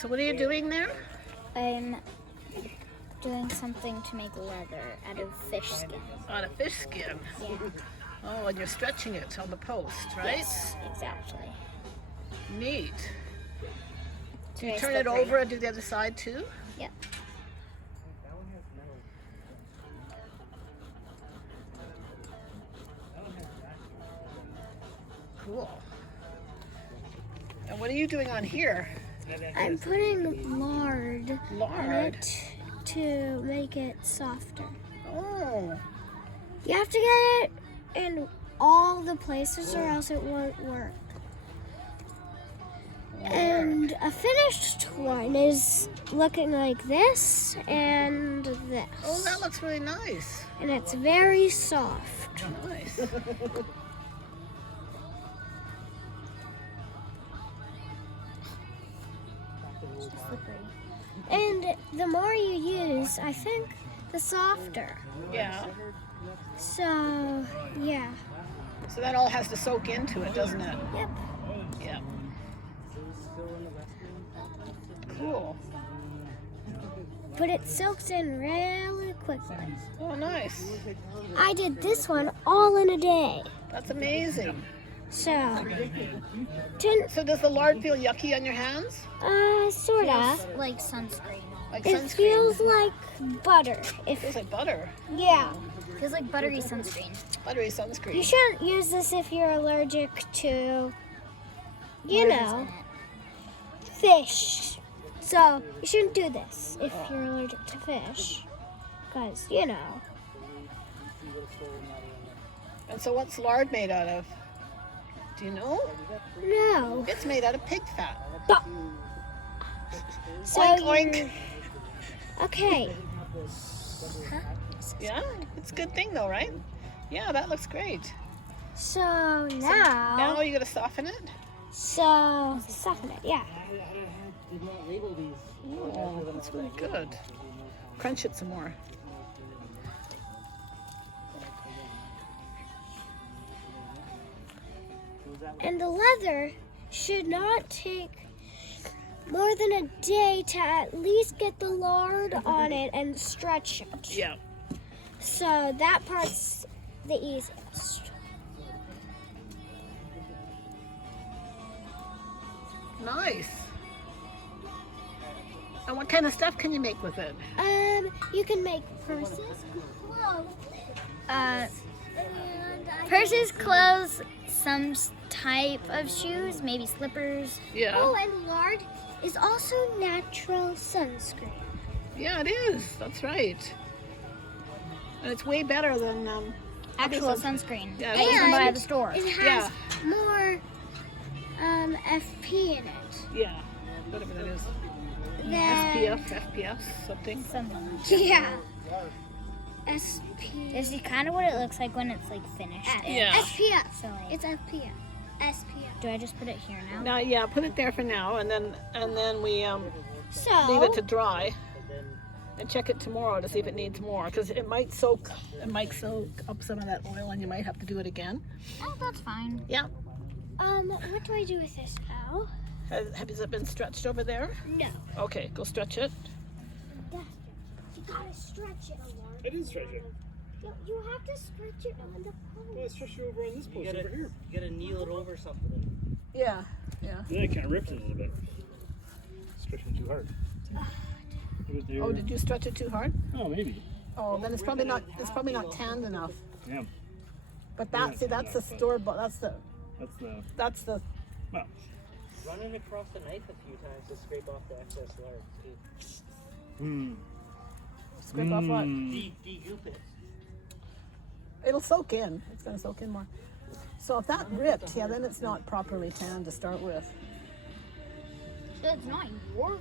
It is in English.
So what are you doing there? I'm doing something to make leather out of fish skin. On a fish skin. Yeah. Oh, and you're stretching it on the post, right? Yes, exactly. Neat. It's Do you very turn it slippery. over and do the other side too? Yep. Cool. And what are you doing on here? I'm putting lard on Lard. it to make it softer. Oh, You have to get it in all the places or else it won't work. And a finished one is looking like this and this. oh, that looks really nice. And it's very soft. Nice. Slippery. And the more you use, I think, the softer. Yeah. So, yeah. So that all has to soak into it, doesn't it? Yep. Yeah. Cool. But it soaks in really quickly. Oh, nice. I did this one all in a day. That's amazing. So, So does the lard feel yucky on your hands? sorta. Like sunscreen. Like It sunscreen? feels like butter. Feels like butter. Yeah. Feels like buttery sunscreen. Buttery You sunscreen. shouldn't use this if you're allergic to, you What is know, in it? fish. So, you shouldn't do this if you're allergic to fish. Because, you know. And so what's lard made out of? Do you know? No. It's made out of pig fat. But, so Oink, you- oink. Okay. Yeah, it's a good thing though, right? Yeah, that looks great. So Now now, you gotta soften it. so soften it, yeah. Oh, that's really good. Crunch it some more. And the leather should not take more than a day to at least get the lard on it and stretch it. Yeah. So that part's the easiest. Nice. And what kind of stuff can you make with it? You can make purses, clothes, Uh, and purses, clothes, some type of shoes, maybe slippers. Yeah. Oh, and lard is also natural sunscreen. Yeah, it is. That's right. And it's way better than Actual suns- sunscreen Yeah, that you can buy and at the store. It has Yeah. more FP in it. Yeah, whatever that is. Than, FPS, something. Something. yeah. SP. This is kind of what it looks like when it's like finished. Yeah. SPF. So like, It's SPF. SPF. do I just put it here now? Now, yeah, put it there for now, and then we So leave it to dry, and check it tomorrow to see if it needs more, because it might soak up some of that oil, and you might have to do it again. Oh, that's fine. Yeah. what do I do with this now? Has it been stretched over there? No. Okay, go stretch it. You gotta stretch it a lot. I didn't stretch it. You have to stretch it on the Well, I post. stretched it over on this post over here. You gotta kneel it over something. Yeah. Yeah. Then it kind of rips it a little bit. Stretching too hard. Put it there. Oh, did you stretch it too hard? Oh, maybe. Oh, then it's probably not tanned enough. Yeah. But that's the store bought. That's the. Well, Run it across the knife a few times to scrape off the excess lard. Scrape off what? De-goop it. It'll soak in. It's gonna soak in more. So if that ripped, yeah, then it's not properly tanned to start with. It's not your